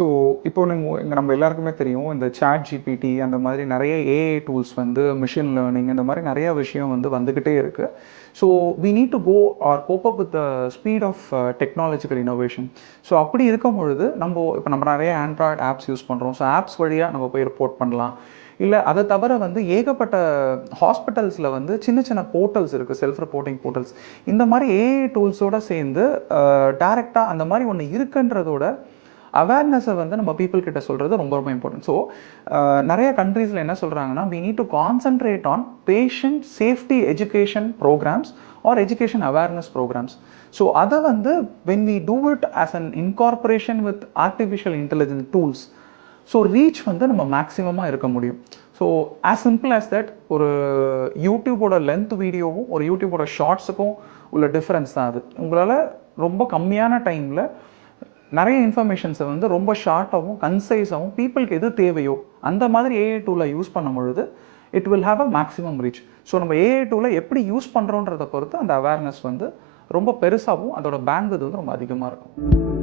So இப்போ நீங்கள் இங்கே நம்ம எல்லாருக்குமே தெரியும் இந்த சாட் ஜிபிடி அந்த மாதிரி நிறைய ஏஐ டூல்ஸ் வந்து மிஷின் லேர்னிங் இந்த மாதிரி நிறைய விஷயம் வந்து வந்துக்கிட்டே இருக்குது so we need to go or cope up with the speed of technological innovation so அப்படி இருக்கும் பொழுது நம்ம இப்போ நம்ம நிறைய ஆண்ட்ராய்டு ஆப்ஸ் யூஸ் பண்ணுறோம் ஸோ ஆப்ஸ் வழியாக நம்ம போய் ரிப்போர்ட் பண்ணலாம். இல்லை அதை தவிர வந்து ஏகப்பட்ட ஹாஸ்பிட்டல்ஸில் வந்து சின்ன சின்ன போர்ட்டல்ஸ் இருக்குது செல்ஃப் ரிப்போர்ட்டிங் போர்ட்டல்ஸ் இந்த மாதிரி ஏஐ டூல்ஸோடு சேர்ந்து uh, டேரெக்டாக அந்த மாதிரி ஒன்று இருக்குன்றதோட அவேர்னஸை வந்து நம்ம பீப்புள் கிட்ட சொல்கிறது ரொம்ப ரொம்ப இம்பார்ட்டன்ட் ஸோ நிறைய கண்ட்ரீஸில் என்ன சொல்கிறாங்கன்னா we need to concentrate on patient safety education programmes or education awareness programmes so அதை வந்து when we do it as an incorporation with artificial intelligence tools so reach வந்து நம்ம மேக்ஸிமமாக இருக்க முடியும். So as simple as that ஒரு யூடியூபோட length வீடியோவும் ஒரு யூடியூபோட ஷார்ட்ஸுக்கும் உள்ள டிஃப்ரென்ஸ் தான் அது. உங்களால் ரொம்ப கம்மியான டைமில் நிறைய இன்ஃபர்மேஷன்ஸை வந்து ரொம்ப ஷார்ட்டாகவும் கன்சைஸாகவும் பீப்புளுக்கு எது தேவையோ அந்த மாதிரி ஏஐ டூலை யூஸ் பண்ணும் பொழுது it will have a maximum reach so நம்ம ஏஐ டூலை எப்படி யூஸ் பண்ணுறோன்றதை பொறுத்து அந்த அவேர்னஸ் வந்து ரொம்ப பெருசாகவும் அதோட பேண்ட் வந்து ரொம்ப அதிகமாக இருக்கும்.